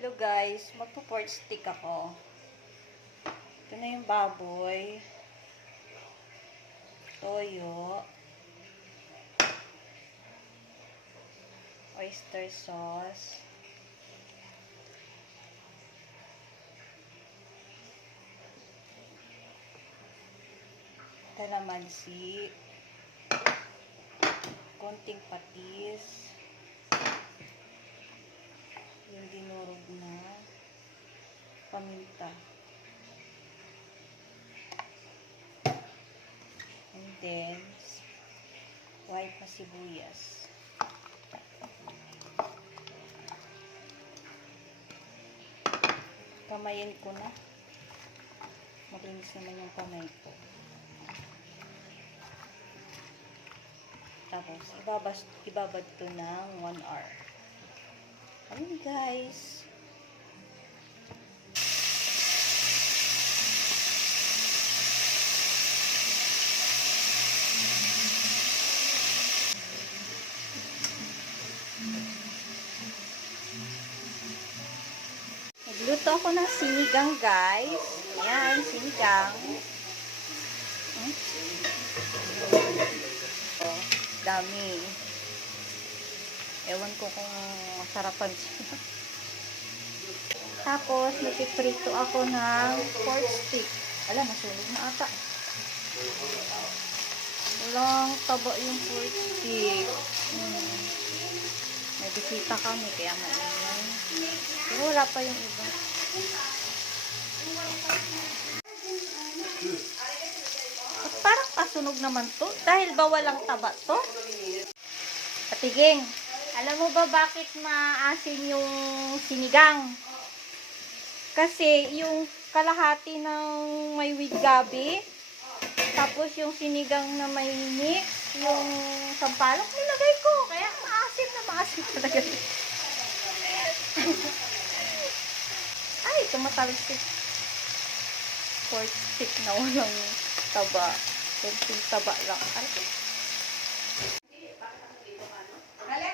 Hello guys, magpo-pork stick ako. Ito na yung baboy. Toyo. Oyster sauce. Kalamansi. Konting patis. Yung dinurog na paminta. And then, white na sibuyas. Kamayin ko na. Malinis naman yung kamay ko. Tapos, ibabad to ng 1 hour. Ayun guys. Nagluto ako ng sinigang guys. Ayan, sinigang. Oh, dami. Ewan ko kung sarapan siya. Tapos, napiprito ako ng pork stick. Alam, masunog na ata. Walang taba yung pork stick. May bisita kami, kaya maingay. Pero wala pa yung iba. At parang pasunog naman to. Dahil ba walang taba to? Patiging. Alam mo ba bakit maasin yung sinigang? Kasi yung kalahati ng may with gabi, tapos yung sinigang na may mix, yung sampalok nilagay ko. Kaya maasim talaga. Ay, tumatalsik. Pork stick na walang taba. Kunting taba lang. Ay,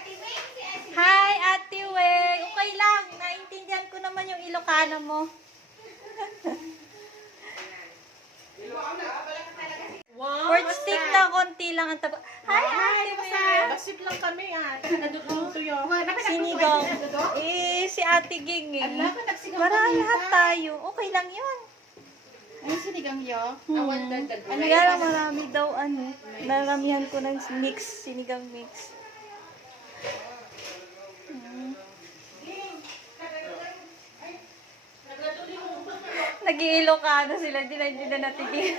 hi, Ate Weng. Okay lang. Naintindihan ko naman yung Ilocano mo. Wow, Pork stick na konti lang ang taba. Hi, Ate Weng. Basip lang kami ha. Naduduto yun. Sinigang. Si Ate Ging eh. Para lahat tayo. Okay lang yun. Ano sinigang yo? Kaya lang marami daw naramihan ko ng mix. Sinigang mix. Nag-iilocano sila. Hindi na natigil.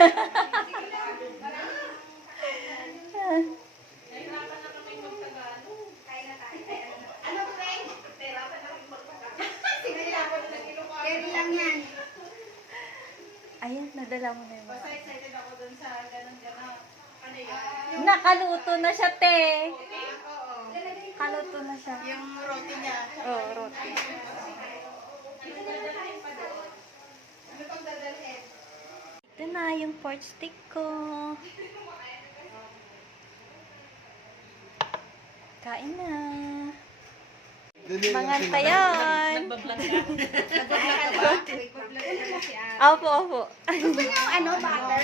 Ayan, nadala mo na yun. Basta excited ako dun sa ganun-ganun. Ano yun? Nakaluto na siya, te. Oo. Kaluto na siya. Yung roti niya. Oo, roti. Ano pang dadalhin? Ito na yung pork stick ko. Kain na. Mga tayon. Nagbablog ka? Opo, opo. Gusto niyo butter?